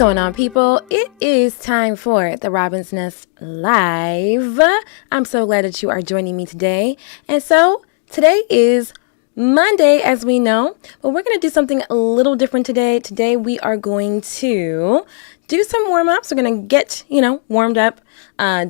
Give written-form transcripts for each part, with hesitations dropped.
going on, people? It is time for the Robin's Nest Live. I'm so glad that you are joining me today. And so today is Monday, as we know, but we're going to do something a little different today. Today we are going to do some warm-ups. We're going to get, warmed up,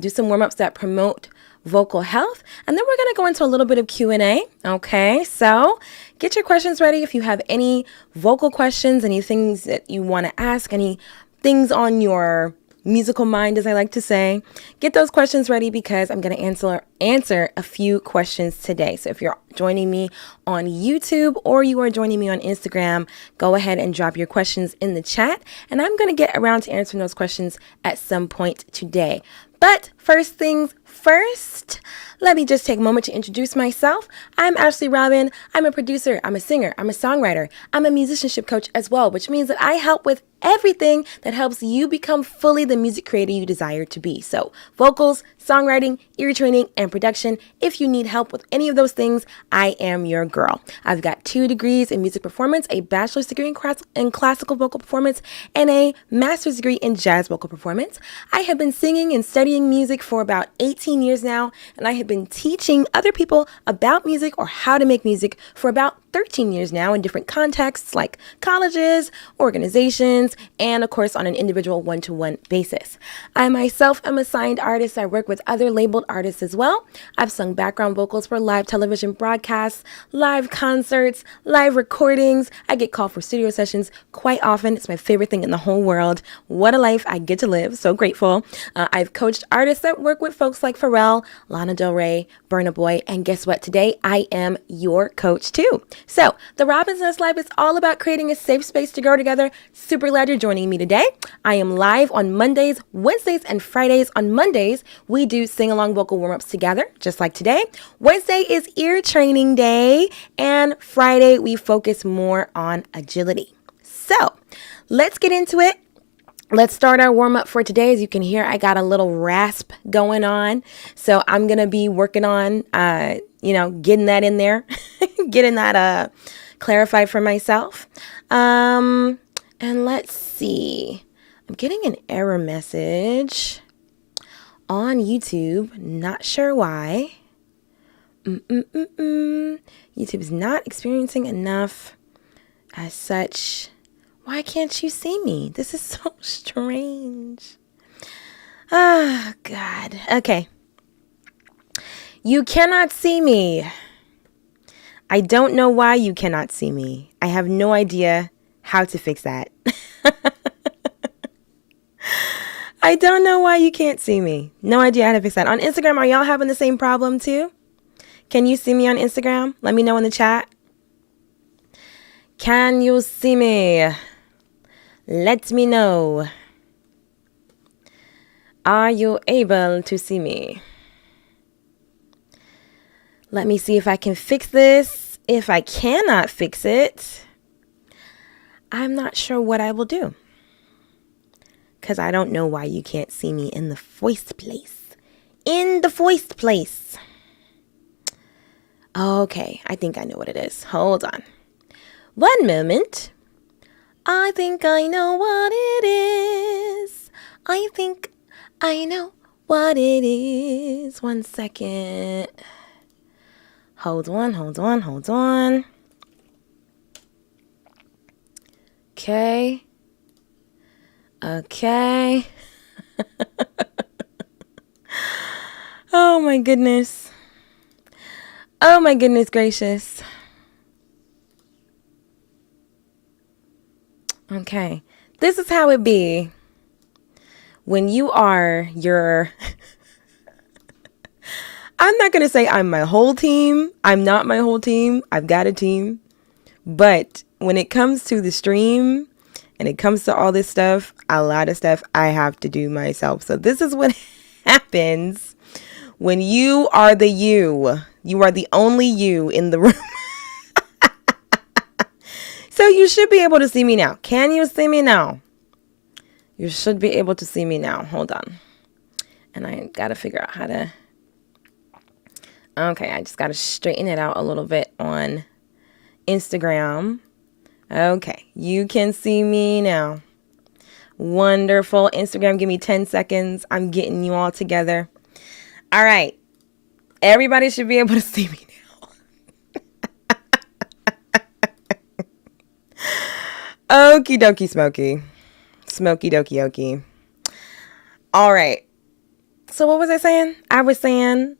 do some warm-ups that promote vocal health, and then we're going to go into a little bit of Q&A. Okay, so get your questions ready. If you have any vocal questions, any things that you want to ask, any things on your musical mind, as I like to say, get those questions ready because I'm going to answer a few questions today. So if you're joining me on YouTube or you are joining me on Instagram, go ahead and drop your questions in the chat, and I'm going to get around to answering those questions at some point today. But first things first, let me just take a moment to introduce myself. I'm Ashley Robin. I'm a producer, I'm a singer, I'm a songwriter, I'm a musicianship coach as well, which means that I help with everything that helps you become fully the music creator you desire to be. So vocals, songwriting, ear training, and production. If you need help with any of those things, I am your girl. I've got 2 degrees in music performance, a bachelor's degree in classical vocal performance, and a master's degree in jazz vocal performance. I have been singing and studying music for about 18 years now, and I have been teaching other people about music or how to make music for about 13 years now in different contexts like colleges, organizations, and of course on an individual one-to-one basis. I myself am a signed artist. I work with other labeled artists as well. I've sung background vocals for live television broadcasts, live concerts, live recordings. I get called for studio sessions quite often. It's my favorite thing in the whole world. What a life I get to live. So grateful. I've coached artists that work with folks like Pharrell, Lana Del Rey, Burna Boy, and guess what? Today I am your coach too. So the Robin's Nest Live is all about creating a safe space to grow together. Super glad you're joining me today. I am live on Mondays, Wednesdays, and Fridays. On Mondays, we do sing-along vocal warm-ups together, just like today. Wednesday is ear training day, and Friday we focus more on agility. So let's get into it. Let's start our warm-up for today. As you can hear, I got a little rasp going on. So I'm going to be working on, getting that in there, getting that clarified for myself. And let's see. I'm getting an error message on YouTube. Not sure why. YouTube is not experiencing enough as such. Why can't you see me? This is so strange. Oh, God. Okay. You cannot see me. I don't know why you cannot see me. I have no idea how to fix that. I don't know why you can't see me. No idea how to fix that. On Instagram, are y'all having the same problem too? Can you see me on Instagram? Let me know in the chat. Can you see me? Let me know. Are you able to see me? Let me see if I can fix this. If I cannot fix it, I'm not sure what I will do. Because I don't know why you can't see me in the first place. In the first place. Okay, I think I know what it is. Hold on. One moment. I think I know what it is. I think I know what it is. 1 second. Hold on. Okay. Oh my goodness. Oh my goodness gracious. Okay. This is how it be when you are I'm not going to say I'm my whole team. I'm not my whole team. I've got a team. But when it comes to the stream and it comes to all this stuff, a lot of stuff I have to do myself. So this is what happens when you are the you. You are the only you in the room. So you should be able to see me now. Can you see me now? You should be able to see me now. Hold on. And I got to figure out how to... Okay, I just got to straighten it out a little bit on Instagram. Okay, you can see me now. Wonderful. Instagram, give me 10 seconds. I'm getting you all together. All right. Everybody should be able to see me now. Okie dokie smoky. Smoky dokie okie. All right. So what was I saying? I was saying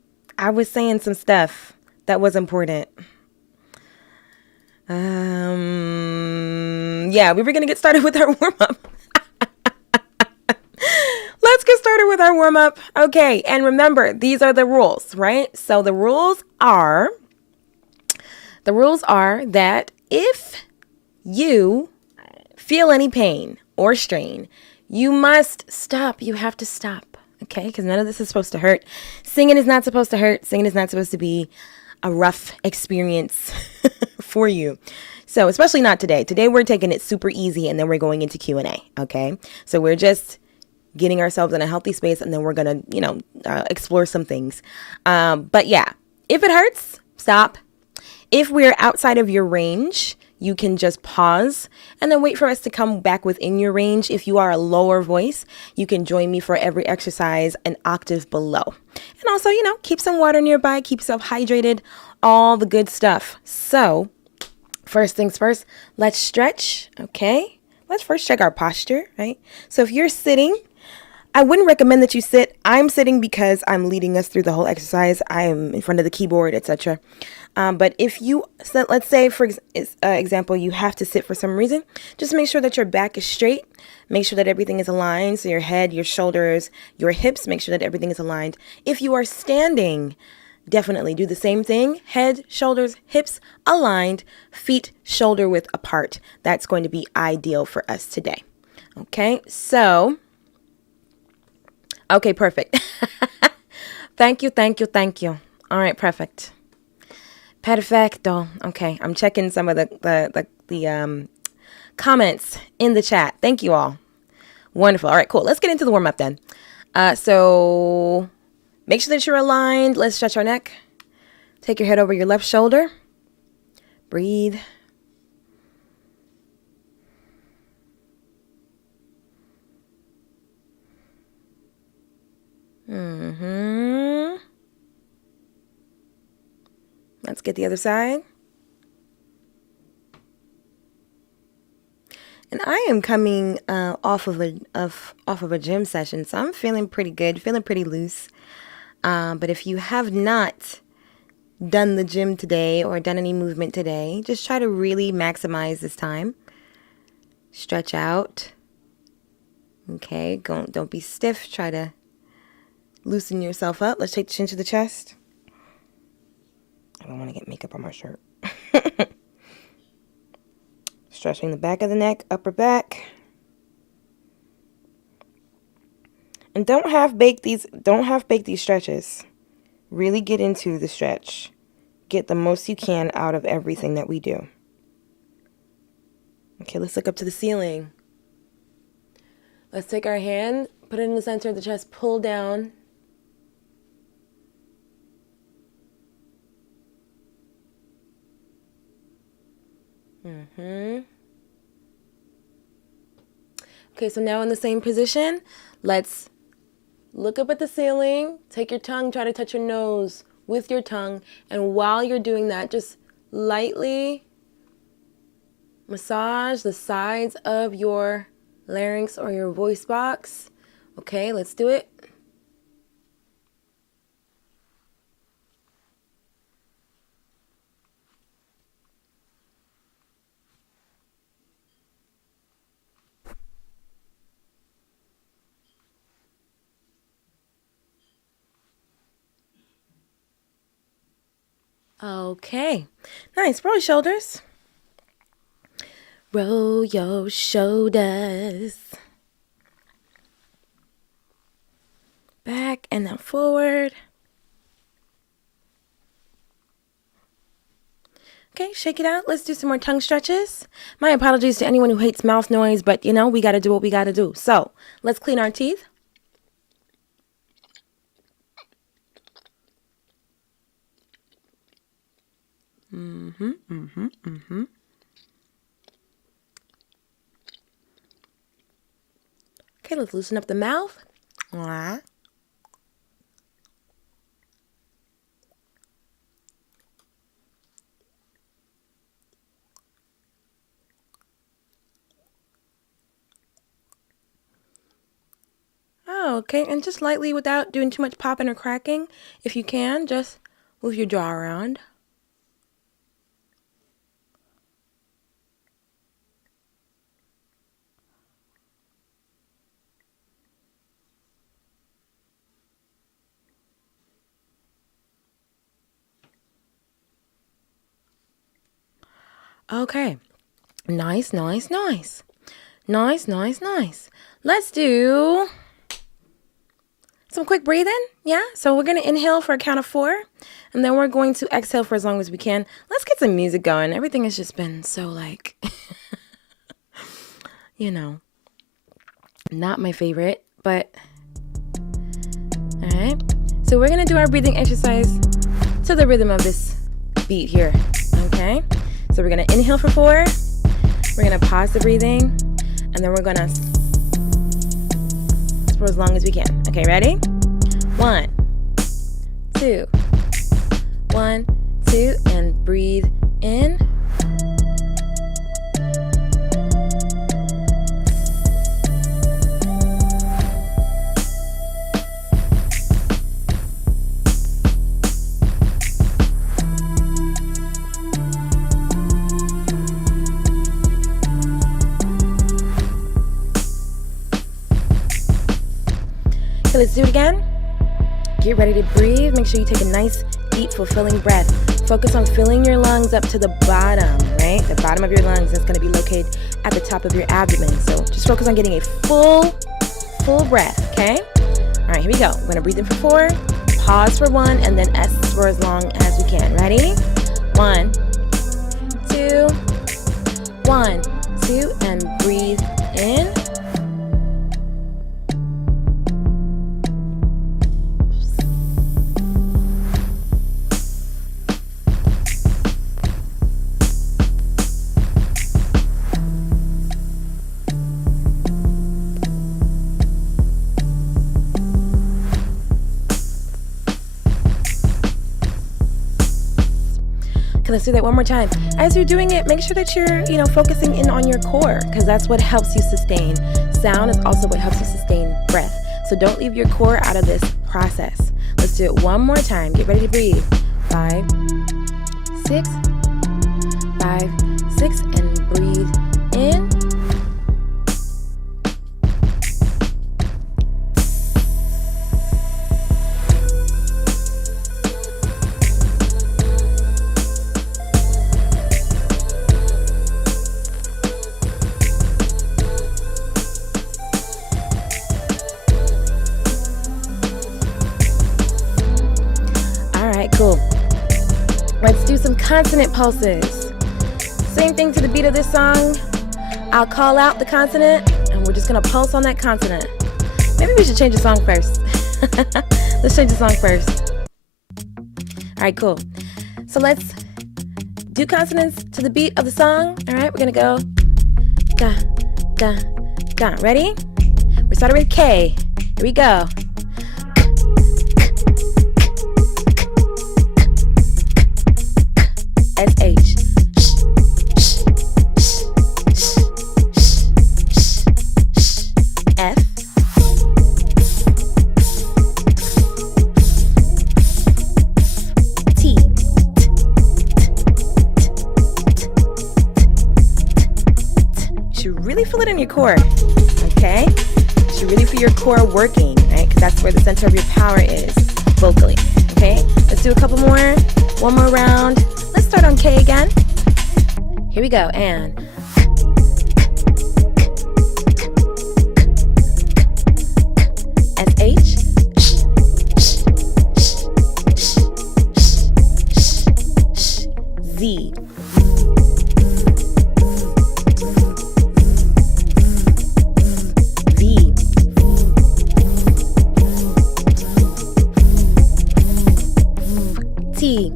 some stuff that was important. Yeah, we were going to get started with our warm-up. Let's get started with our warm-up. Okay, and remember, these are the rules, right? So the rules are that if you feel any pain or strain, you must stop. You have to stop, okay? Because none of this is supposed to hurt. Singing is not supposed to hurt. Singing is not supposed to be a rough experience for you. So especially not today. Today we're taking it super easy, and then we're going into Q&A, okay? So we're just getting ourselves in a healthy space, and then we're going to, explore some things. But yeah, if it hurts, stop. If we're outside of your range, you can just pause and then wait for us to come back within your range. If you are a lower voice, you can join me for every exercise an octave below. And also, keep some water nearby, keep yourself hydrated, all the good stuff. So first things first, let's stretch, okay? Let's first check our posture, right? So if you're sitting, I wouldn't recommend that you sit. I'm sitting because I'm leading us through the whole exercise. I am in front of the keyboard, etc. But if you, let's say for example, you have to sit for some reason, just make sure that your back is straight. Make sure that everything is aligned. So your head, your shoulders, your hips, make sure that everything is aligned. If you are standing, definitely do the same thing. Head, shoulders, hips aligned, feet shoulder width apart. That's going to be ideal for us today. Okay, so... Okay, perfect. Thank you. All right, perfect. Perfecto. Okay, I'm checking some of the comments in the chat. Thank you all. Wonderful. All right, cool. Let's get into the warm-up then. So make sure that you're aligned. Let's stretch our neck. Take your head over your left shoulder. Breathe. Let's get the other side. And I am coming off of a gym session, so I'm feeling pretty good, feeling pretty loose. But if you have not done the gym today or done any movement today, just try to really maximize this time. Stretch out. Okay, don't be stiff. Try to loosen yourself up. Let's take the chin to the chest. I don't want to get makeup on my shirt. Stretching the back of the neck, upper back. And don't half bake these stretches. Really get into the stretch. Get the most you can out of everything that we do. Okay, let's look up to the ceiling. Let's take our hand, put it in the center of the chest, pull down. Okay, so now in the same position, let's look up at the ceiling. Take your tongue, try to touch your nose with your tongue. And while you're doing that, just lightly massage the sides of your larynx or your voice box. Okay, let's do it. Okay, nice. Roll your shoulders. Roll your shoulders. Back and then forward. Okay, shake it out. Let's do some more tongue stretches. My apologies to anyone who hates mouth noise, but we got to do what we got to do. So let's clean our teeth. let's loosen up the mouth. Ah. Oh, okay, and just lightly without doing too much popping or cracking. If you can, just move your jaw around. Okay, nice, nice, nice. Nice, nice, nice. Let's do some quick breathing. Yeah, so we're going to inhale for a count of 4, and then we're going to exhale for as long as we can. Let's get some music going. Everything has just been so like, you know, not my favorite, but all right. So we're going to do our breathing exercise to the rhythm of this beat here, okay? So we're going to inhale for 4. We're going to pause the breathing, and then we're going to for as long as we can. Okay, ready? 1, 2, 1, 2, and breathe in. Okay, let's do it again. Get ready to breathe. Make sure you take a nice, deep, fulfilling breath. Focus on filling your lungs up to the bottom, right? The bottom of your lungs. That's going to be located at the top of your abdomen. So just focus on getting a full breath, okay? All right, here we go. We're going to breathe in for 4, pause for 1, and then S for as long as we can. Ready? 1, 2, 1, 2, and breathe in. Let's do that one more time. As you're doing it, make sure that you're, focusing in on your core, because that's what helps you sustain. Sound is also what helps you sustain breath. So don't leave your core out of this process. Let's do it one more time. Get ready to breathe. 5, 6, 5, 6, and breathe in. Cool. Let's do some consonant pulses. Same thing to the beat of this song. I'll call out the consonant, and we're just going to pulse on that consonant. Maybe we should change the song first. Let's change the song first. All right, cool. So let's do consonants to the beat of the song. All right, we're going to go da, da, da. Ready? We're starting with K. Here we go. SH. F. T. You should really feel it in your core, okay? You should really feel your core working, right? Because that's where the center of your power is, vocally, okay? Let's do a couple more. One more round. Let's start on K again. Here we go, and SH. Z. V. T.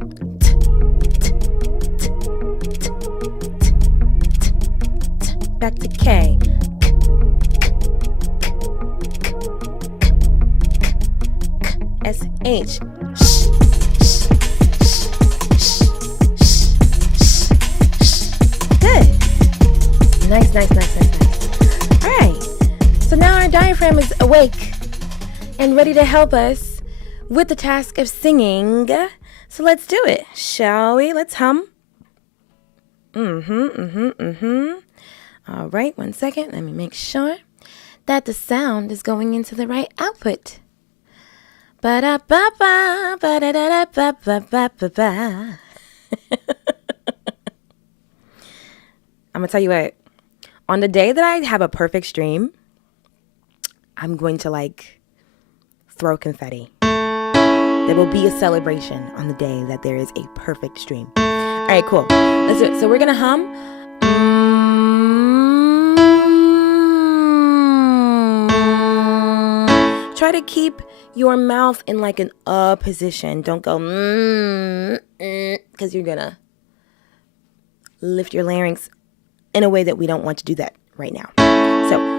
Back to K. H. Good. Nice. All right. So now our diaphragm is awake and ready to help us with the task of singing. So let's do it, shall we? Let's hum. All right, 1 second. Let me make sure that the sound is going into the right output. Ba-da-ba-ba, ba-da-da-da-ba-ba-ba-ba. I'm going to tell you what. On the day that I have a perfect stream, I'm going to throw confetti. There will be a celebration on the day that there is a perfect stream. All right, cool. Let's do it. So we're going to hum. Try to keep your mouth in an position. Don't go because you're going to lift your larynx in a way that we don't want to do that right now. So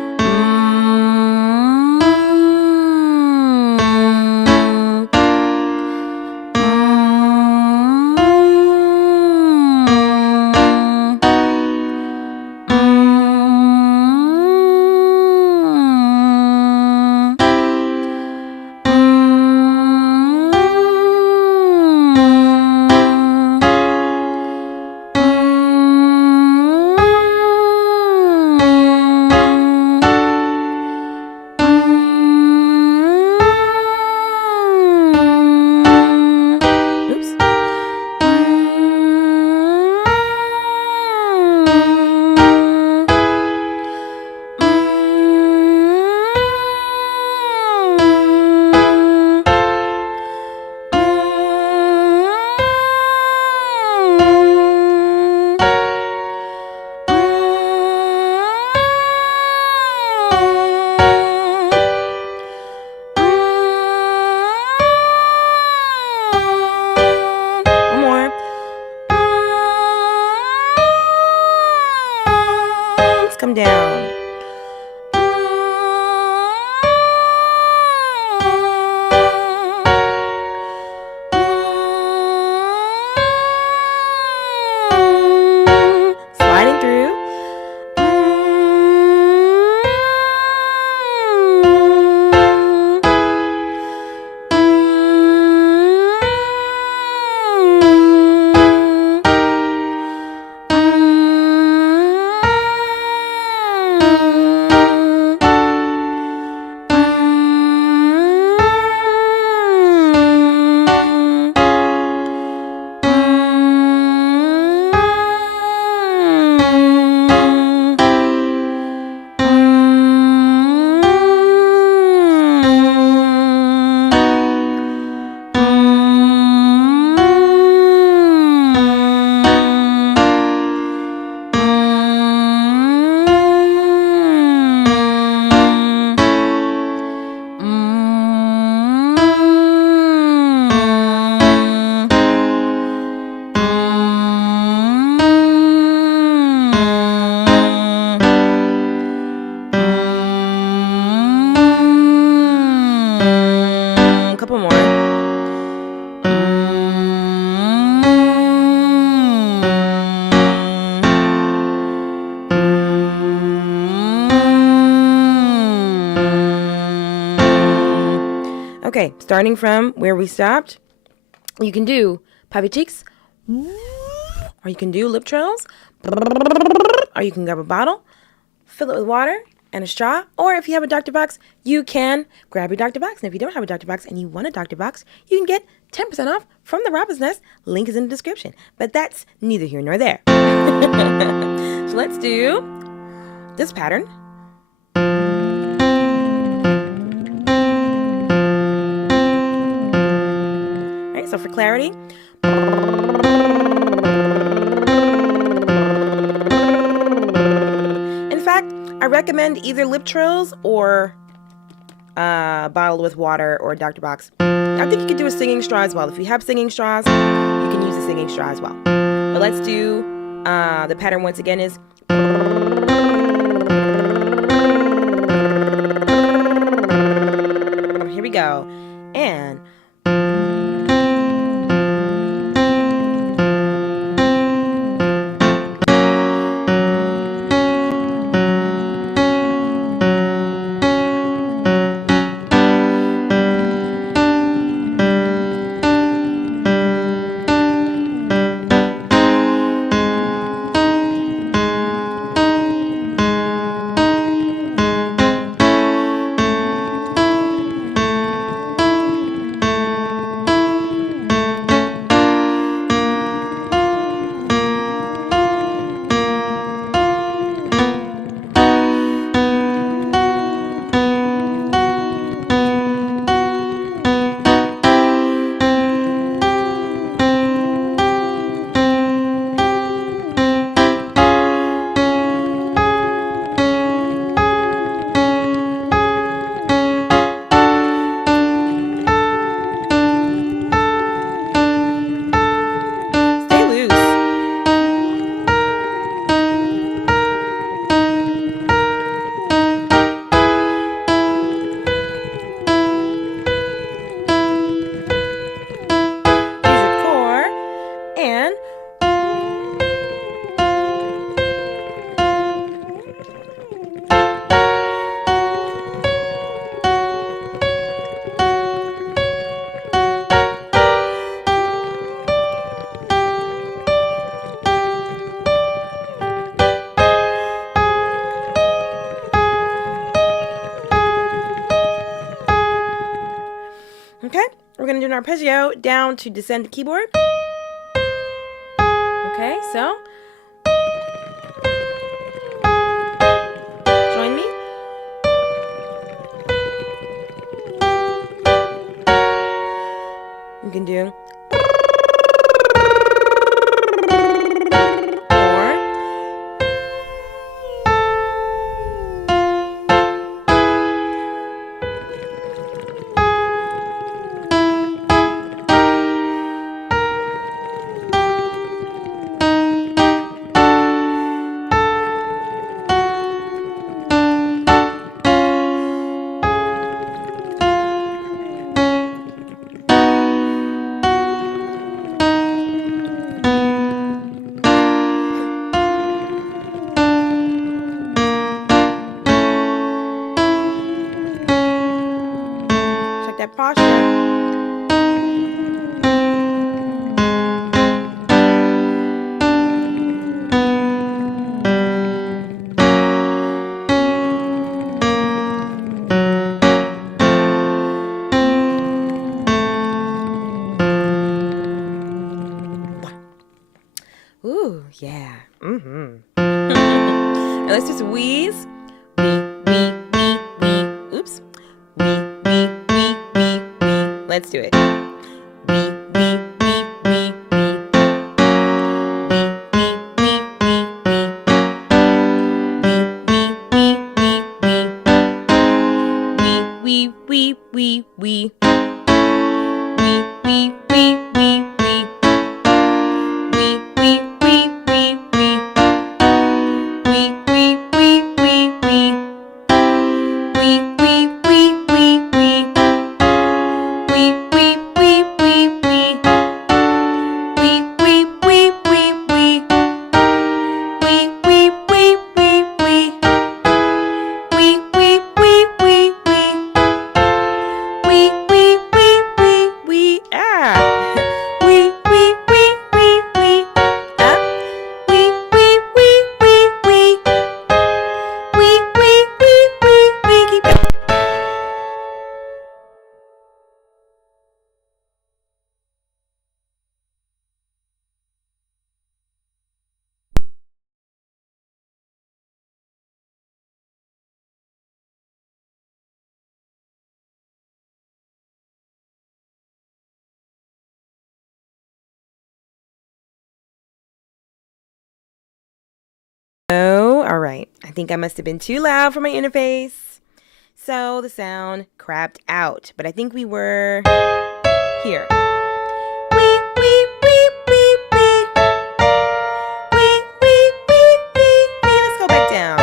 come down. Sliding through. Couple more. Okay, starting from where we stopped, you can do puffy cheeks, or you can do lip trills, or you can grab a bottle, fill it with water and a straw, or if you have a Dr. Box, you can grab your Dr. Box. And if you don't have a Dr. Box and you want a Dr. Box, you can get 10% off from the Robin's Nest. Link is in the description. But that's neither here nor there. So let's do this pattern. All right, so for clarity, I recommend either lip trills or bottled with water or Dr. Box. I think you could do a singing straw as well. If you have singing straws, you can use a singing straw as well. But let's do the pattern once again is here we go. And arpeggio down to descend the keyboard. Okay, so join me. You can do 4. That posture. Ooh, yeah. Now let's just wheeze. Oops. Let's do it. We. Oh, all right. I think I must have been too loud for my interface. So the sound crapped out. But I think we were here. Let's go back down.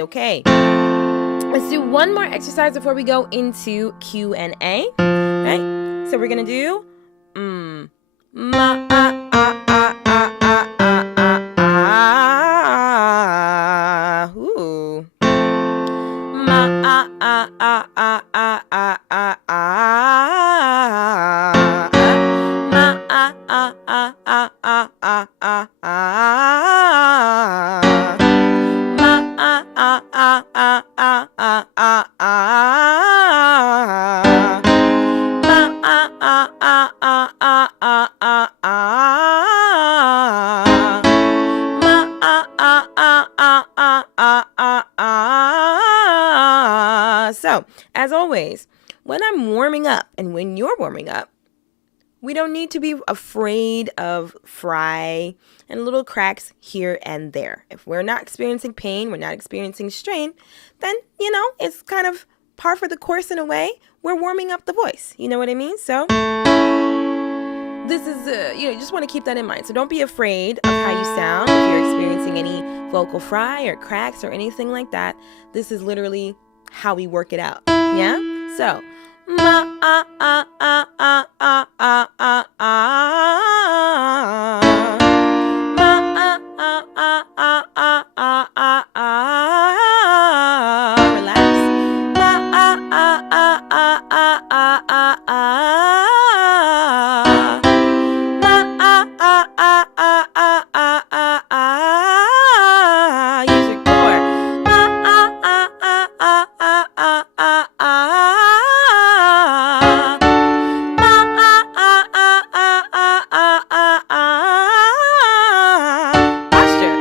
Okay, let's do one more exercise before we go into Q&A. Okay, so we're gonna do ooh, always, when I'm warming up and when you're warming up, we don't need to be afraid of fry and little cracks here and there. If we're not experiencing pain, we're not experiencing strain, then, it's kind of par for the course in a way. We're warming up the voice. You know what I mean? So this is, you just want to keep that in mind. So don't be afraid of how you sound if you're experiencing any vocal fry or cracks or anything like that. This is literally how we work it out. Yeah? So, ma, ah, ah, ah, ah, ah, ah, ah, ah. Ma, ah, ah, ah, ah, ah, ah, ah, ah. Relax. Ma, ah, ah, ah, ah, ah, ah, ah, ah. Use your core. Posture.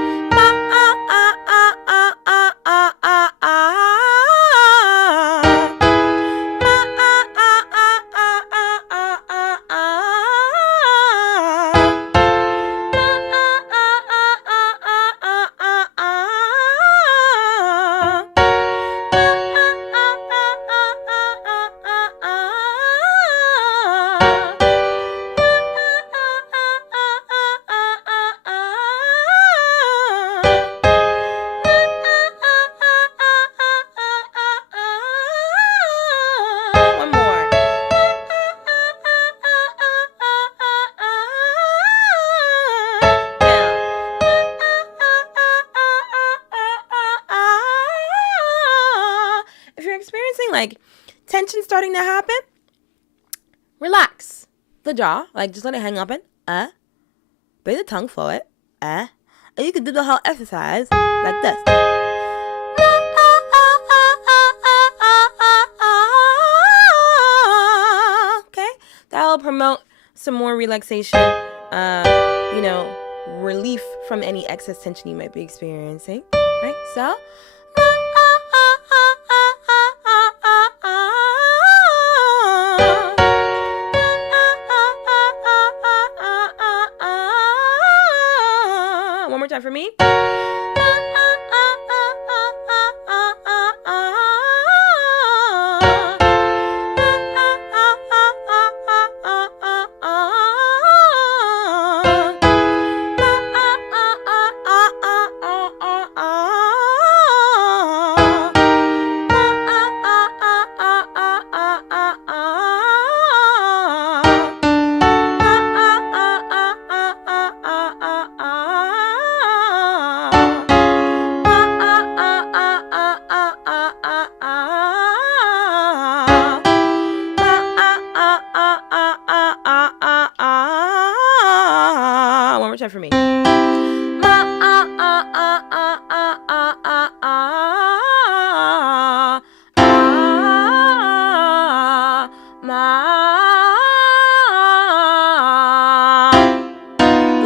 One more. If you're experiencing like tension starting to happen, relax the jaw, like just let it hang open. Bring the tongue forward. And you can do the whole exercise like this. Okay, that'll promote some more relaxation, relief from any excess tension you might be experiencing, right? So, one more time for me. One more time for me.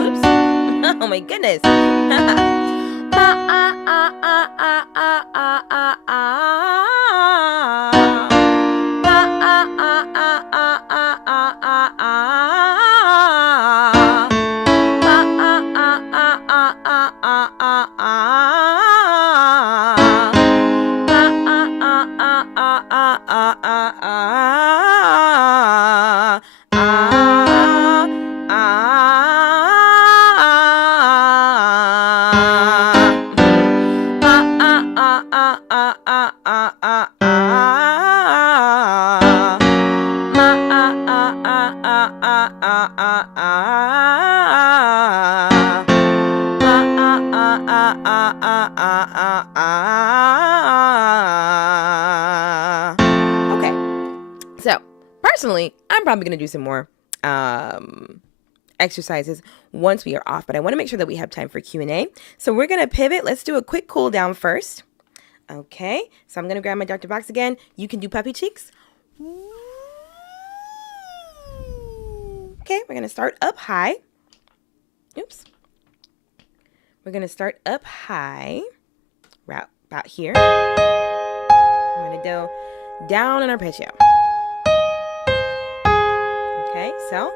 Oops. Oh my goodness. Okay, so personally, I'm probably going to do some more exercises once we are off, but I want to make sure that we have time for Q&A. So we're going to pivot. Let's do a quick cool down first. Okay, so I'm going to grab my Dr. Box again. You can do puppy cheeks. Okay, we're going to start up high. Oops. We're going to start up high, right about here. I'm going to down an arpeggio. Okay, so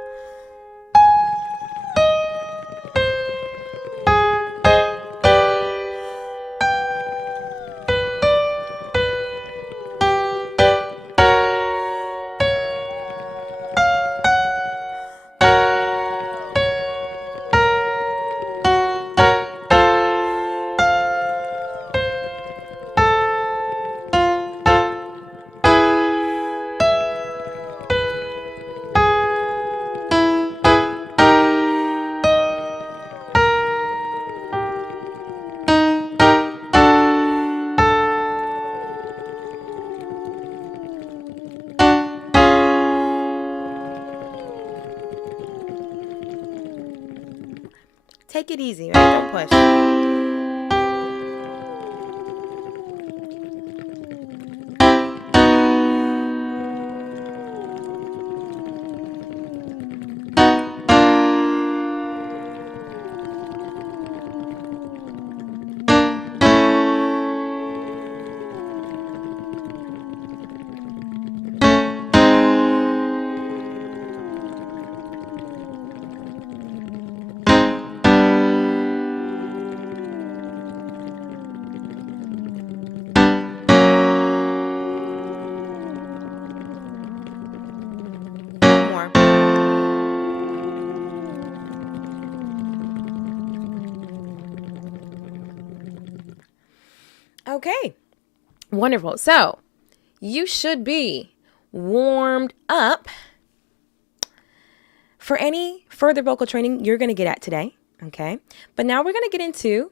take it easy, right? Don't push. More. Okay, wonderful. So you should be warmed up for any further vocal training you're going to get at today. Okay, but now we're going to get into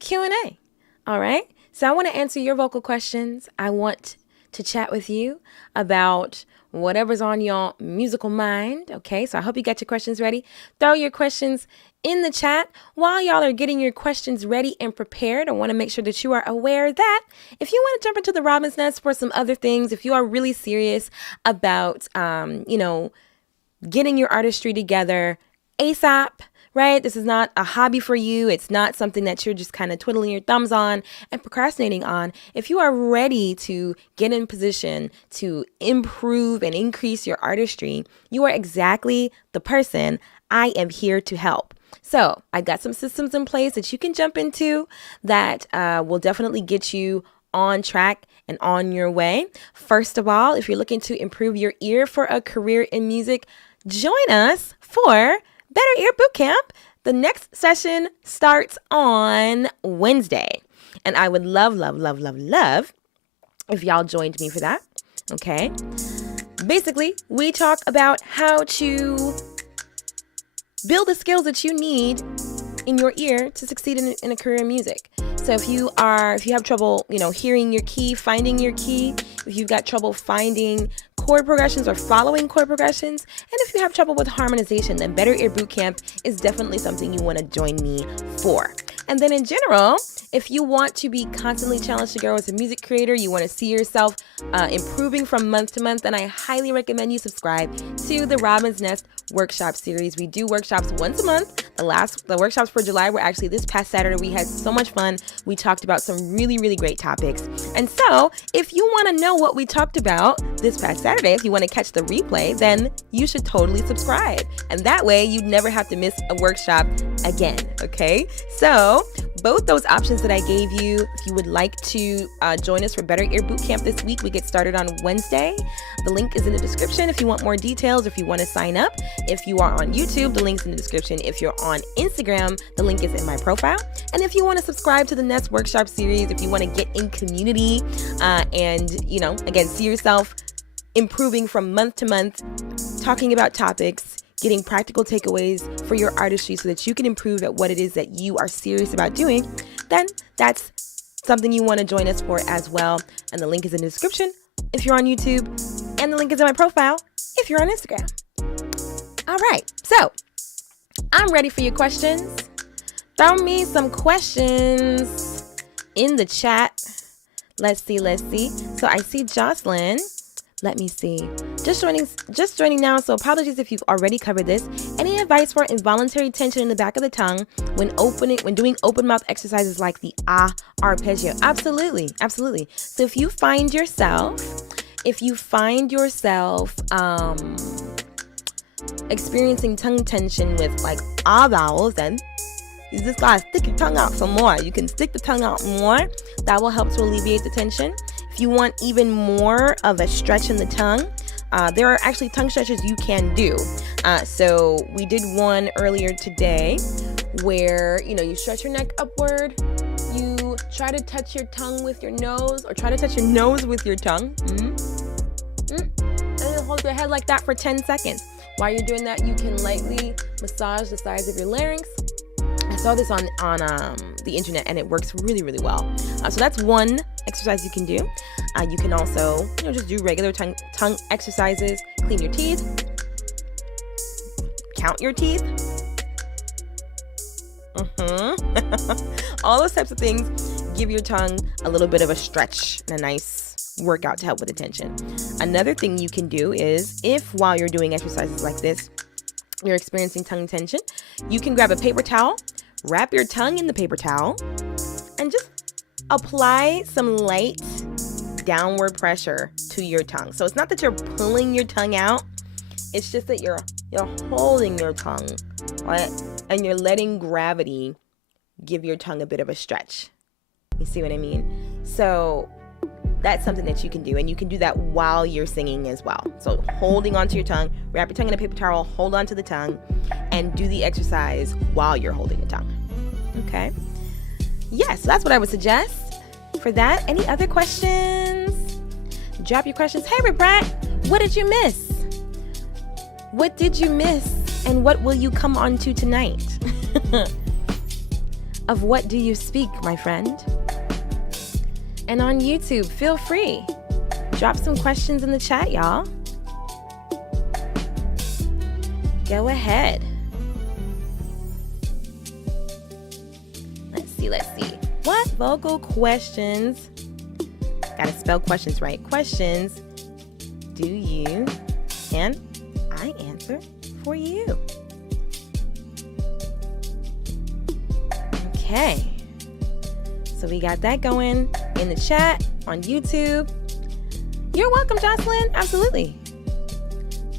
Q&A. All right, so I want to answer your vocal questions. I want to chat with you about whatever's on your musical mind. Okay, so I hope you got your questions ready. Throw your questions in the chat. While y'all are getting your questions ready and prepared, I want to make sure that you are aware that if you want to jump into the Robin's Nest for some other things, if you are really serious about, getting your artistry together ASAP, right? This is not a hobby for you. It's not something that you're just kind of twiddling your thumbs on and procrastinating on. If you are ready to get in position to improve and increase your artistry, you are exactly the person I am here to help. So I got some systems in place that you can jump into that will definitely get you on track and on your way. First of all, if you're looking to improve your ear for a career in music, join us for Better Ear Bootcamp. The next session starts on Wednesday. And I would love if y'all joined me for that. Okay. Basically, we talk about how to build the skills that you need in your ear to succeed in a career in music. So if you have trouble, hearing your key, finding your key, if you've got trouble finding chord progressions or following chord progressions, and if you have trouble with harmonization, then Better Ear Bootcamp is definitely something you want to join me for. And then in general, if you want to be constantly challenged to grow as a music creator, you want to see yourself improving from month to month, then I highly recommend you subscribe to the Robin's Nest workshop series. We do workshops once a month. The workshops for July were actually this past Saturday. We had so much fun. We talked about some really, really great topics. And so if you want to know what we talked about this past Saturday, if you want to catch the replay, then you should totally subscribe. And that way you'd never have to miss a workshop again. Okay. So both those options that I gave you, if you would like to join us for Better Ear Bootcamp this week, we get started on Wednesday. The link is in the description if you want more details, if you want to sign up. If you are on YouTube, the link's in the description. If you're on Instagram, the link is in my profile. And if you want to subscribe to the Nest Workshop series, if you want to get in community and, again, see yourself improving from month to month, talking about topics, getting practical takeaways for your artistry so that you can improve at what it is that you are serious about doing, then that's something you want to join us for as well. And the link is in the description if you're on YouTube, and the link is in my profile if you're on Instagram. All right, so I'm ready for your questions. Throw me some questions in the chat. Let's see. So I see Jocelyn. Let me see. Just joining now, so apologies if you've already covered this. Any advice for involuntary tension in the back of the tongue when doing open mouth exercises like the arpeggio? Absolutely. So if you find yourself if you find yourself experiencing tongue tension with like vowels, then you just gotta stick your tongue out some more. You can stick the tongue out more. That will help to alleviate the tension. If you want even more of a stretch in the tongue, there are actually tongue stretches you can do. So we did one earlier today where, you stretch your neck upward. You try to touch your tongue with your nose, or try to touch your nose with your tongue. And then hold your head like that for 10 seconds. While you're doing that, you can lightly massage the sides of your larynx. I saw this on the internet, and it works really, really well. So that's one exercise you can do. You can also, just do regular tongue exercises. Clean your teeth. Count your teeth. All those types of things give your tongue a little bit of a stretch and a nice workout to help with the tension. Another thing you can do is, if while you're doing exercises like this, you're experiencing tongue tension, you can grab a paper towel, wrap your tongue in the paper towel, and just apply some light downward pressure to your tongue. So it's not that you're pulling your tongue out, it's just that you're holding your tongue, right? And you're letting gravity give your tongue a bit of a stretch. You see what I mean? So that's something that you can do, and you can do that while you're singing as well. So holding onto your tongue, wrap your tongue in a paper towel, hold onto the tongue, and do the exercise while you're holding the tongue. Okay? Yes, so that's what I would suggest for that. Any other questions? Drop your questions. Hey, Brett, what did you miss? What did you miss, and what will you come on to tonight? Of what do you speak, my friend? And on YouTube, feel free. Drop some questions in the chat, y'all. Go ahead. Let's see. What vocal questions? Gotta spell questions right. Questions do you and I answer for you? Okay. So we got that going in the chat, on YouTube. You're welcome, Jocelyn. Absolutely.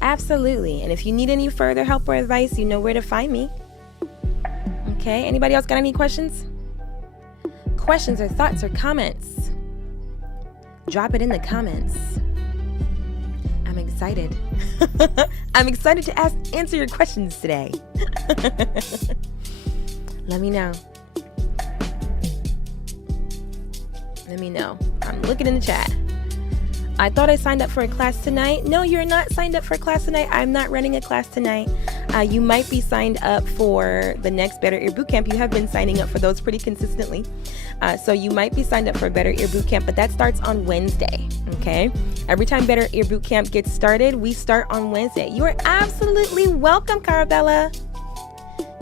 Absolutely. And if you need any further help or advice, you know where to find me. Okay. Anybody else got any questions? Questions or thoughts or comments? Drop it in the comments. I'm excited. I'm excited to answer your questions today. Let me know. Let me know. I'm looking in the chat. I thought I signed up for a class tonight. No, you're not signed up for a class tonight. I'm not running a class tonight. You might be signed up for the next Better Ear Bootcamp. You have been signing up for those pretty consistently. So you might be signed up for Better Ear Bootcamp, but that starts on Wednesday, okay? Every time Better Ear Bootcamp gets started, we start on Wednesday. You are absolutely welcome, Carabella.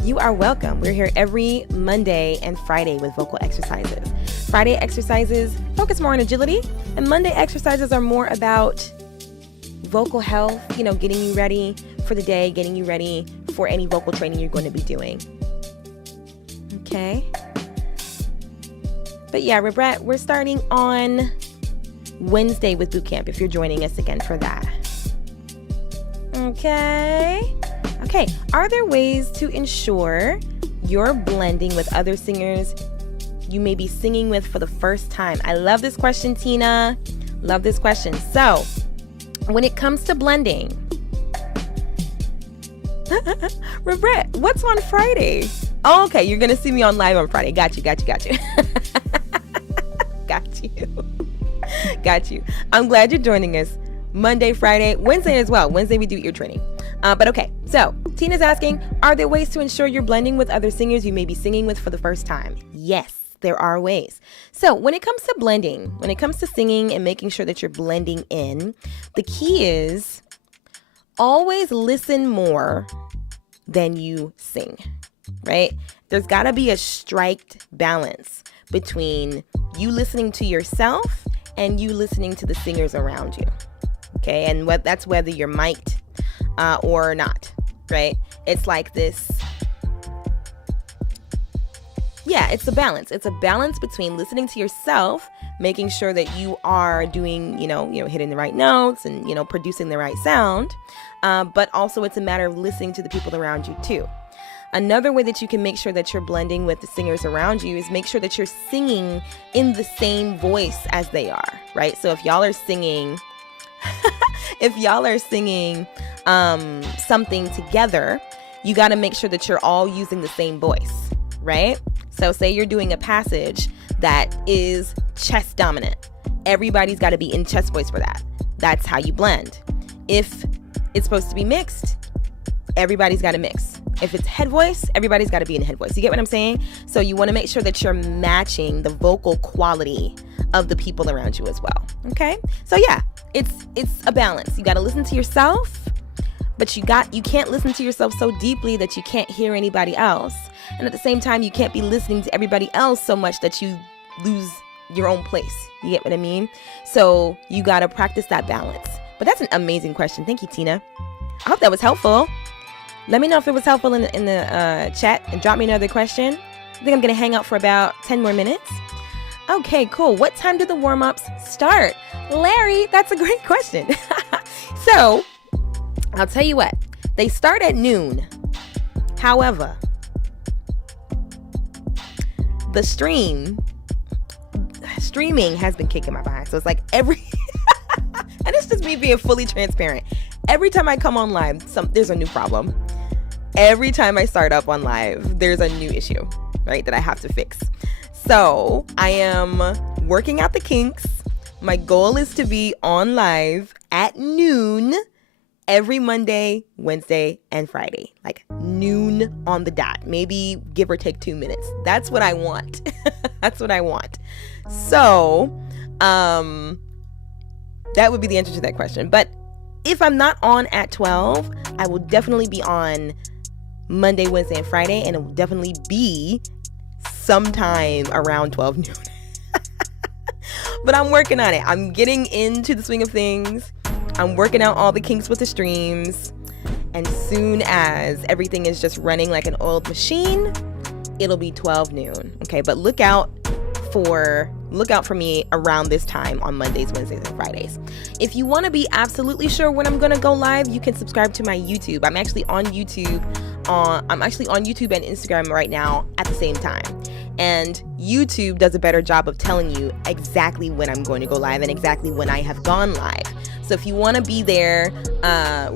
You are welcome. We're here every Monday and Friday with vocal exercises. Friday exercises focus more on agility, and Monday exercises are more about vocal health, getting you ready for the day, getting you ready for any vocal training you're going to be doing. Okay. But yeah, Brett, we're starting on Wednesday with bootcamp if you're joining us again for that. Okay. Are there ways to ensure you're blending with other singers you may be singing with for the first time? I love this question, Tina. Love this question. So, when it comes to blending, Brett, what's on Friday? Oh, okay, you're going to see me on live on Friday. Got you. Got you. I'm glad you're joining us. Monday, Friday, Wednesday as well. Wednesday we do ear training. But okay, so Tina's asking, are there ways to ensure you're blending with other singers you may be singing with for the first time? Yes, there are ways. So when it comes to blending, when it comes to singing and making sure that you're blending in, the key is always listen more than you sing, right? There's got to be a striked balance between you listening to yourself and you listening to the singers around you. Okay, and that's whether you're mic'd or not, right? It's like this. Yeah, it's a balance. It's a balance between listening to yourself, making sure that you are doing, hitting the right notes and, producing the right sound. But also it's a matter of listening to the people around you too. Another way that you can make sure that you're blending with the singers around you is make sure that you're singing in the same voice as they are, right? So if y'all are singing, something together, you got to make sure that you're all using the same voice, right? So say you're doing a passage that is chest dominant. Everybody's got to be in chest voice for that. That's how you blend. If it's supposed to be mixed, everybody's got to mix. If it's head voice, everybody's got to be in head voice. You get what I'm saying? So you want to make sure that you're matching the vocal quality of the people around you as well. Okay? So yeah, it's a balance. You got to listen to yourself, but you can't listen to yourself so deeply that you can't hear anybody else. And at the same time, you can't be listening to everybody else so much that you lose your own place. You get what I mean? So you got to practice that balance. But that's an amazing question. Thank you, Tina. I hope that was helpful. Let me know if it was helpful in the chat and drop me another question. I think I'm going to hang out for about 10 more minutes. Okay, cool. What time do the warm-ups start? Larry, that's a great question. So, I'll tell you what. They start at noon. However, the streaming has been kicking my behind. So it's like and it's just me being fully transparent. Every time I come on live, there's a new problem. Every time I start up on live, there's a new issue, right, that I have to fix. So I am working out the kinks. My goal is to be on live at noon every Monday, Wednesday, and Friday. Like noon on the dot. Maybe give or take 2 minutes. That's what I want. That's what I want. So that would be the answer to that question. But if I'm not on at 12, I will definitely be on Monday, Wednesday, and Friday, and it will definitely be sometime around 12 noon. But I'm working on it. I'm getting into the swing of things. I'm working out all the kinks with the streams. And soon as everything is just running like an oiled machine, it'll be 12 noon. Okay, but look out for me around this time on Mondays, Wednesdays, and Fridays. If you want to be absolutely sure when I'm going to go live, you can subscribe to my YouTube. I'm actually on YouTube and Instagram right now at the same time. And YouTube does a better job of telling you exactly when I'm going to go live and exactly when I have gone live. So if you want to be there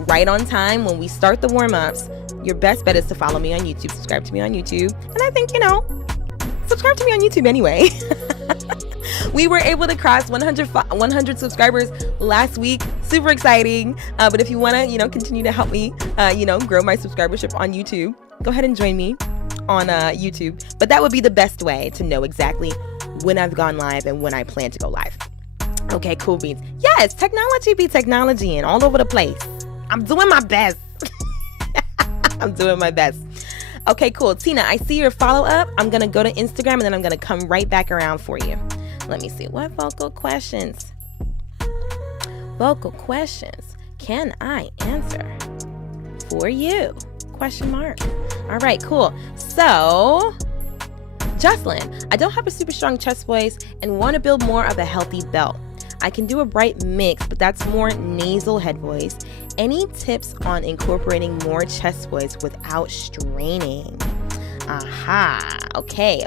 right on time when we start the warm-ups, your best bet is to follow me on YouTube, subscribe to me on YouTube. And I think, subscribe to me on YouTube anyway. We were able to cross 100 subscribers last week. Super exciting. But if you want to, continue to help me, grow my subscribership on YouTube, go ahead and join me on YouTube. But that would be the best way to know exactly when I've gone live and when I plan to go live. Okay, cool beans. Yes, technology be technology and all over the place. I'm doing my best. I'm doing my best. Okay, cool. Tina, I see your follow-up. I'm going to go to Instagram and then I'm going to come right back around for you. Let me see. What vocal questions? Vocal questions can I answer for you? Question mark. All right, cool. So, Jocelyn, I don't have a super strong chest voice and want to build more of a healthy belt. I can do a bright mix, but that's more nasal head voice. Any tips on incorporating more chest voice without straining? Aha. Okay.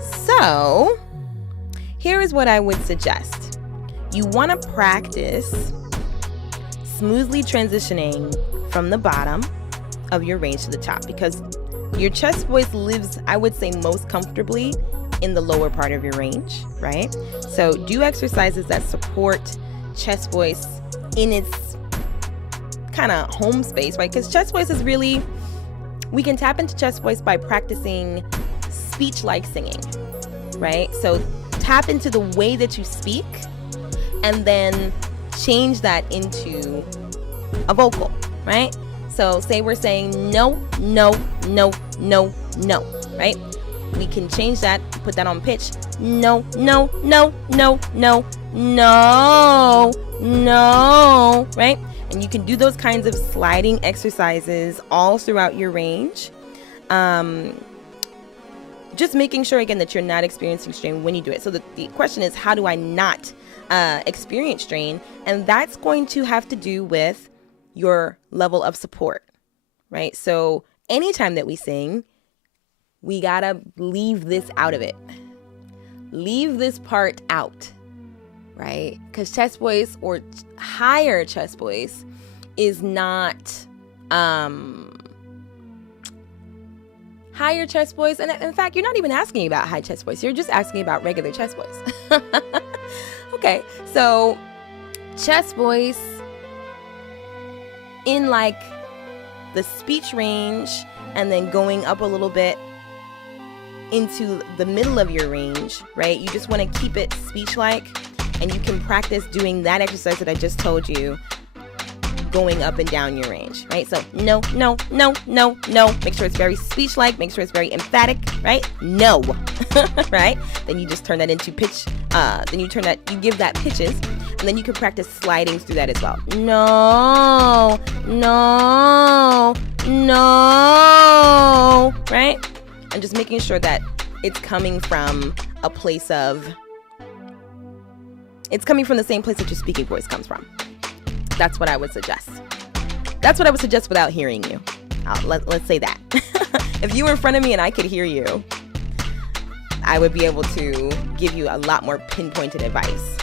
So, here is what I would suggest. You want to practice smoothly transitioning from the bottom of your range to the top because your chest voice lives, I would say, most comfortably in the lower part of your range, right? So do exercises that support chest voice in its kind of home space, right? Because chest voice is really, we can tap into chest voice by practicing speech-like singing, right? So tap into the way that you speak and then change that into a vocal, right? So say we're saying no, right? We can change that, put that on pitch. No, right? And you can do those kinds of sliding exercises all throughout your range. just making sure, again, that you're not experiencing strain when you do it. So the question is, how do I not experience strain? And that's going to have to do with your level of support, right? So anytime that we sing, we gotta leave this out of it. Leave this part out, right? Because chest voice or higher chest voice is not higher chest voice. And in fact, you're not even asking about high chest voice. You're just asking about regular chest voice. Okay, so chest voice in like the speech range and then going up a little bit into the middle of your range, right? You just want to keep it speech-like, and you can practice doing that exercise that I just told you, going up and down your range, right? So no, no, no, no, no. Make sure it's very speech-like. Make sure it's very emphatic, right? No, right? Then you just turn that into pitch. You give that pitches, and then you can practice sliding through that as well. No, no, no, right? And just making sure that it's coming from a place of, it's coming from the same place that your speaking voice comes from. That's what I would suggest. That's what I would suggest without hearing you. Let's say that. If you were in front of me and I could hear you, I would be able to give you a lot more pinpointed advice.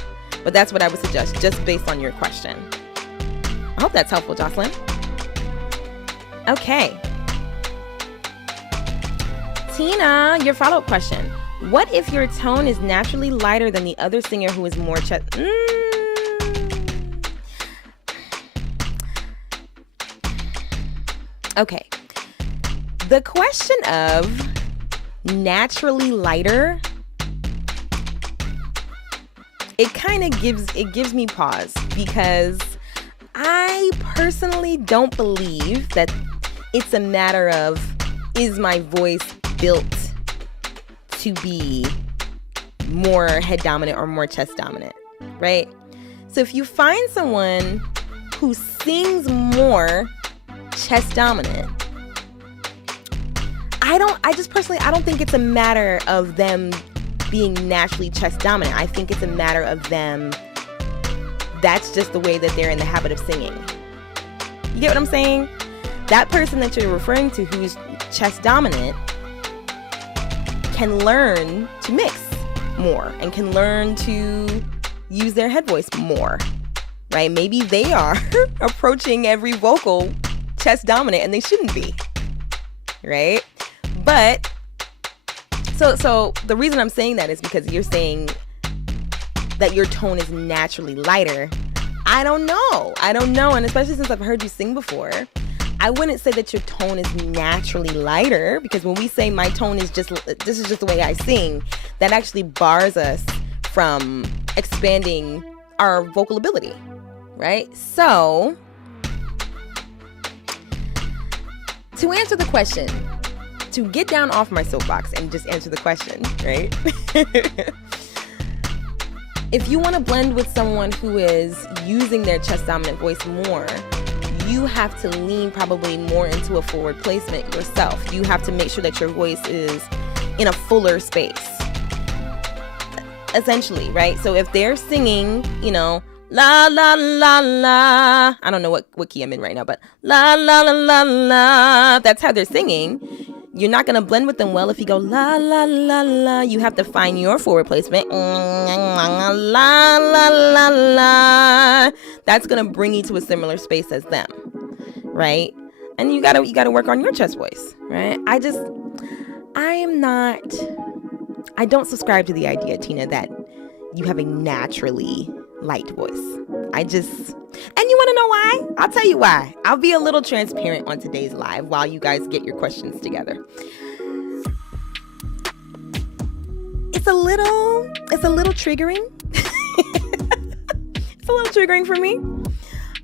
But that's what I would suggest, just based on your question. I hope that's helpful, Jocelyn. Okay. Tina, your follow-up question. What if your tone is naturally lighter than the other singer who is more chest? Okay. The question of naturally lighter, it kind of gives me pause, because I personally don't believe that it's a matter of, is my voice built to be more head dominant or more chest dominant, right? So if you find someone who sings more chest dominant, I don't think it's a matter of them being naturally chest dominant. I think it's a matter of them, that's just the way that they're in the habit of singing. You get what I'm saying? That person that you're referring to who's chest dominant can learn to mix more and can learn to use their head voice more, right? Maybe they are approaching every vocal chest dominant and they shouldn't be, right? But so the reason I'm saying that is because you're saying that your tone is naturally lighter. I don't know, and especially since I've heard you sing before, I wouldn't say that your tone is naturally lighter, because when we say my tone is this is just the way I sing, that actually bars us from expanding our vocal ability, right? So, to answer the question, to get down off my soapbox and just answer the question, right? If you want to blend with someone who is using their chest dominant voice more, you have to lean probably more into a forward placement yourself. You have to make sure that your voice is in a fuller space, essentially, right? So if they're singing, la la la la, I don't know what key I'm in right now, but la la la la la, that's how they're singing. You're not going to blend with them well if you go la la la la. You have to find your forward placement. La la la la. That's going to bring you to a similar space as them, right? And you got to work on your chest voice, right? I don't subscribe to the idea, Tina, that you have a naturally light voice. And you want to know why? I'll tell you why. I'll be a little transparent on today's live while you guys get your questions together. It's a little triggering. It's a little triggering for me.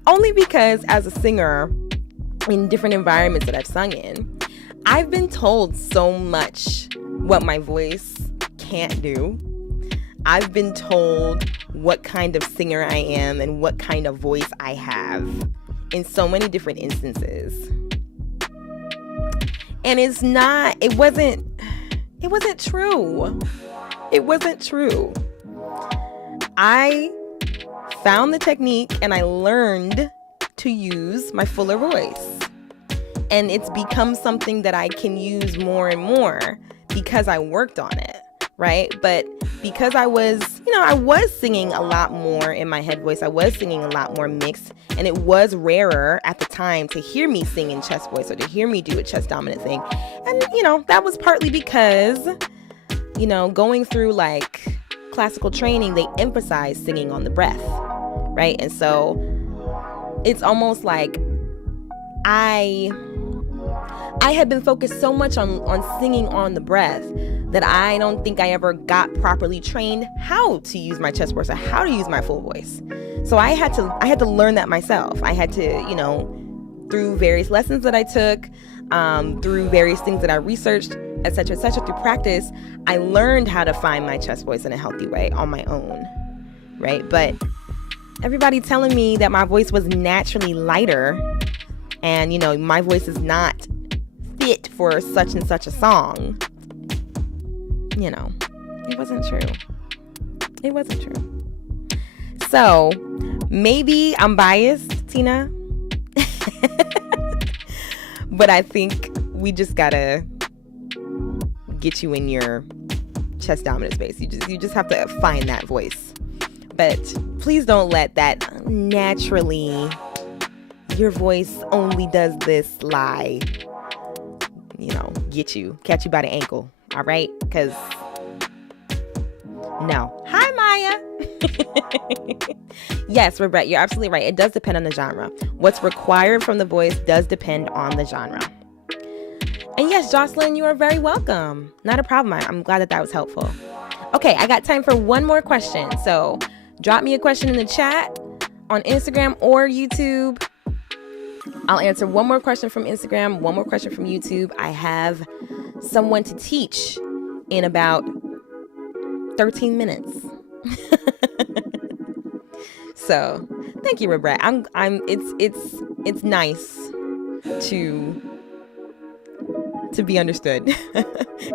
Only because as a singer in different environments that I've sung in, I've been told so much what my voice can't do. I've been told what kind of singer I am and what kind of voice I have in so many different instances. And it It wasn't true. It wasn't true. I found the technique and I learned to use my fuller voice. And it's become something that I can use more and more because I worked on it, right? But because I was singing a lot more in my head voice. I was singing a lot more mixed, and it was rarer at the time to hear me sing in chest voice or to hear me do a chest dominant thing. And, that was partly because, going through like classical training, they emphasize singing on the breath, right? And so it's almost like I had been focused so much on singing on the breath that I don't think I ever got properly trained how to use my chest voice or how to use my full voice. So I had to learn that myself. I had to, through various lessons that I took, through various things that I researched, etc., through practice, I learned how to find my chest voice in a healthy way on my own, right? But everybody telling me that my voice was naturally lighter and, my voice is not fit for such and such a song, it wasn't true. It wasn't true. So maybe I'm biased, Tina, but I think we just gotta get you in your chest dominant space. You just have to find that voice. But please don't let that naturally your voice only does this lie, catch you by the ankle. All right? Because no. Hi, Maya. Yes, Rebecca, you're absolutely right. It does depend on the genre. What's required from the voice does depend on the genre. And yes, Jocelyn, you are very welcome. Not a problem. I'm glad that was helpful. Okay, I got time for one more question. So drop me a question in the chat on Instagram or YouTube. I'll answer one more question from Instagram, one more question from YouTube. I have someone to teach in about 13 minutes. So thank you, Rebecca. It's nice to be understood.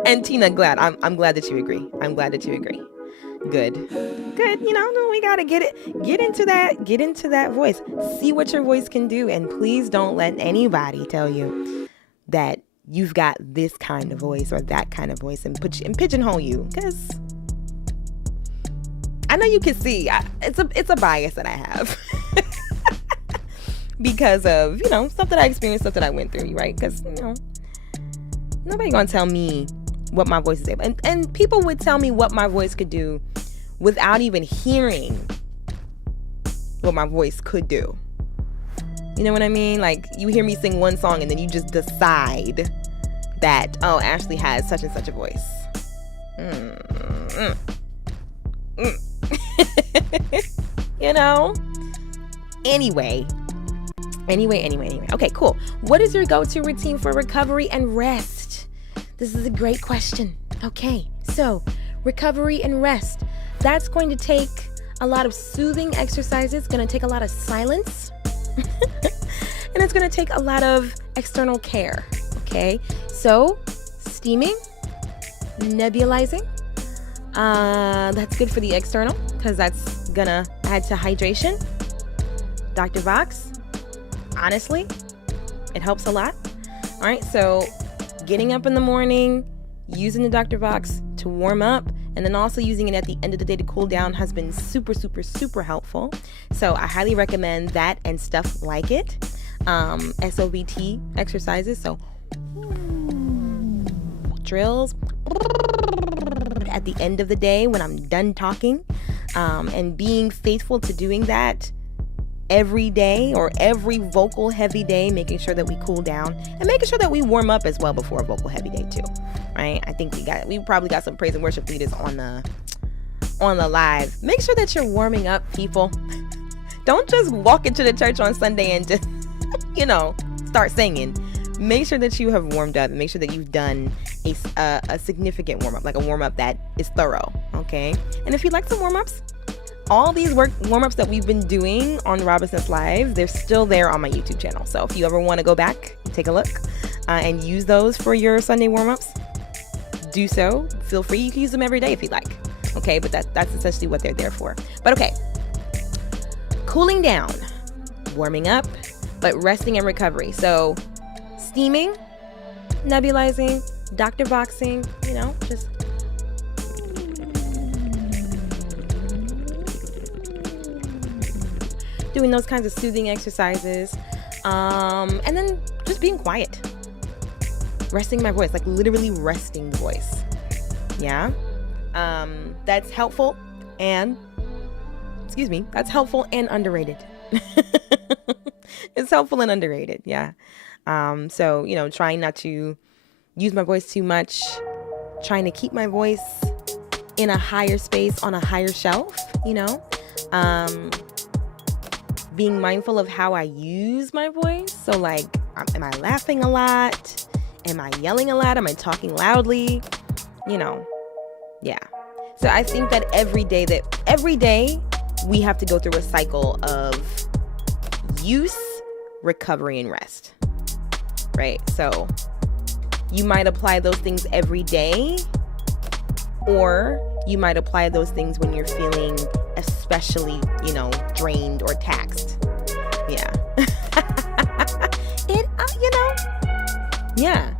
And Tina, I'm glad that you agree. I'm glad that you agree. Good. We gotta get into that voice. See what your voice can do, and please don't let anybody tell you that you've got this kind of voice or that kind of voice and pigeonhole you, because I know you can see it's a bias that I have because of stuff that I experienced, stuff that I went through, right? Because nobody gonna tell me what my voice is able, and people would tell me what my voice could do without even hearing what my voice could do. You know what I mean? Like, you hear me sing one song and then you just decide that, oh, Ashley has such and such a voice. Anyway. Okay, cool. What is your go-to routine for recovery and rest? This is a great question. Okay, so recovery and rest. That's going to take a lot of soothing exercises. It's going to take a lot of silence. And it's going to take a lot of external care. Okay, so steaming, nebulizing. That's good for the external because that's going to add to hydration. Dr. Vox, honestly, it helps a lot. All right, so getting up in the morning, using the Dr. Vox to warm up, and then also using it at the end of the day to cool down has been super, super, super helpful. So I highly recommend that and stuff like it. SOVT exercises, so drills at the end of the day when I'm done talking, and being faithful to doing that every day or every vocal heavy day, making sure that we cool down and making sure that we warm up as well before a vocal heavy day too, right? I think we probably got some praise and worship leaders on the live. Make sure that you're warming up, people. Don't just walk into the church on Sunday and just start singing. Make sure that you have warmed up and make sure that you've done a significant warm up, like a warm up that is thorough. Okay, and if you'd like some warm ups, all these warm-ups that we've been doing on ROBINSNEST Live, they're still there on my YouTube channel. So if you ever want to go back, take a look and use those for your Sunday warm-ups, do so. Feel free. You can use them every day if you like. Okay, but that's essentially what they're there for. But okay, cooling down, warming up, but resting and recovery. So steaming, nebulizing, doctor boxing, just doing those kinds of soothing exercises. And then just being quiet. Resting my voice, like literally resting the voice. Yeah. That's helpful and underrated. It's helpful and underrated. Yeah. So, trying not to use my voice too much, trying to keep my voice in a higher space, on a higher shelf, being mindful of how I use my voice. So like, am I laughing a lot? Am I yelling a lot? Am I talking loudly? Yeah. So I think that every day we have to go through a cycle of use, recovery, and rest. Right? So you might apply those things every day, or you might apply those things when you're feeling especially, drained or taxed. Yeah. Yeah.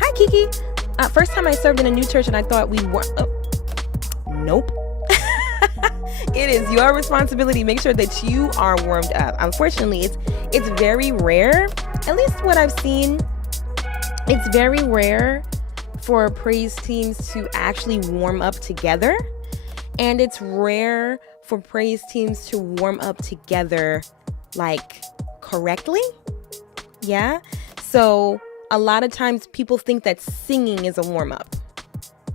Hi, Kiki. First time I served in a new church and I thought we were... Nope. It is your responsibility. Make sure that you are warmed up. Unfortunately, it's very rare, at least what I've seen, it's very rare for praise teams to actually warm up together. And it's rare for praise teams to warm up together, like, correctly. Yeah. So a lot of times people think that singing is a warm-up,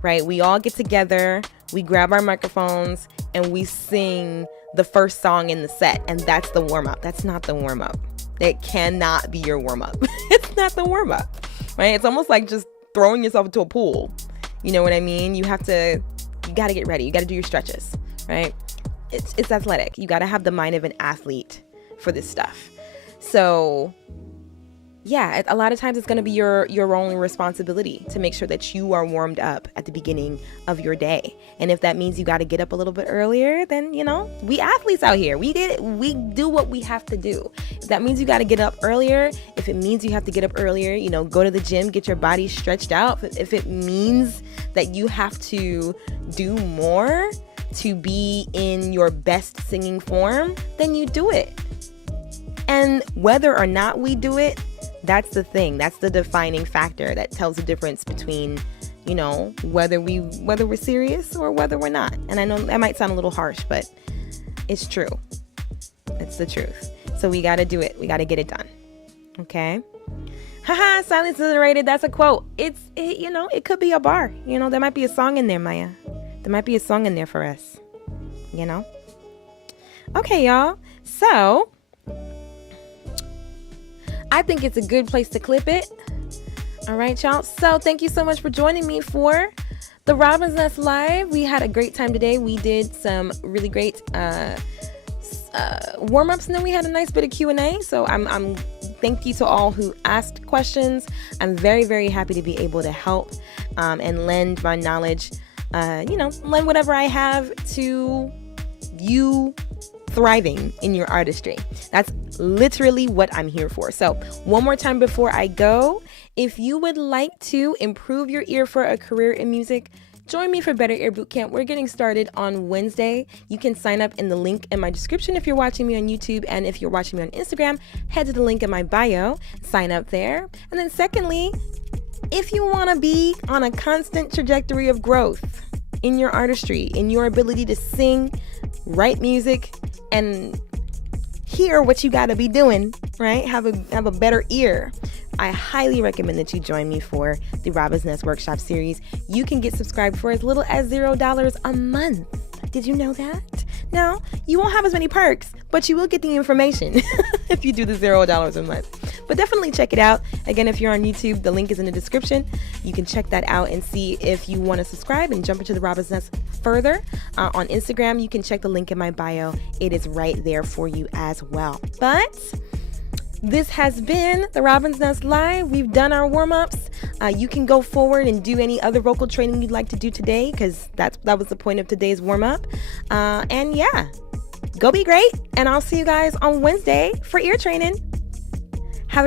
right? We all get together, we grab our microphones, and we sing the first song in the set, and that's the warm-up. That's not the warm-up. It cannot be your warm-up. It's not the warm-up, right? It's almost like just throwing yourself into a pool. You know what I mean? You got to get ready. You got to do your stretches, right? It's athletic. You got to have the mind of an athlete for this stuff. So yeah, a lot of times it's going to be your only responsibility to make sure that you are warmed up at the beginning of your day. And if that means you got to get up a little bit earlier, then, we athletes out here, we do what we have to do. If that means you got to get up earlier, if it means you have to get up earlier, go to the gym, get your body stretched out. If it means that you have to do more to be in your best singing form, then you do it. And whether or not we do it, that's the thing. That's the defining factor that tells the difference between, whether we're serious or whether we're not. And I know that might sound a little harsh, but it's true. It's the truth. So we got to do it. We got to get it done. Okay. Haha, silence is underrated. That's a quote. It could be a bar. There might be a song in there, Maya. There might be a song in there for us. Okay, y'all. So I think it's a good place to clip it. All right, y'all. So thank you so much for joining me for the Robin's Nest Live. We had a great time today. We did some really great warm-ups, and then we had a nice bit of Q&A. So I'm thank you to all who asked questions. I'm very, very happy to be able to help and lend my knowledge, lend whatever I have to you thriving in your artistry. That's literally what I'm here for. So one more time before I go, if you would like to improve your ear for a career in music, join me for Better Ear Bootcamp. We're getting started on Wednesday. You can sign up in the link in my description if you're watching me on YouTube, and if you're watching me on Instagram, head to the link in my bio, sign up there. And then secondly, if you want to be on a constant trajectory of growth in your artistry, in your ability to sing, write music, and hear what you got to be doing, right? Have a better ear. I highly recommend that you join me for the Robin's Nest Workshop Series. You can get subscribed for as little as $0 a month. Did you know that? Now, you won't have as many perks, but you will get the information if you do the $0 a month. But definitely check it out. Again, if you're on YouTube, the link is in the description. You can check that out and see if you want to subscribe and jump into the Robin's Nest further. On Instagram, you can check the link in my bio. It is right there for you as well. But This has been the Robin's Nest Live. We've done our warm-ups. You can go forward and do any other vocal training you'd like to do today, because that was the point of today's warm-up. And yeah, go be great. And I'll see you guys on Wednesday for ear training.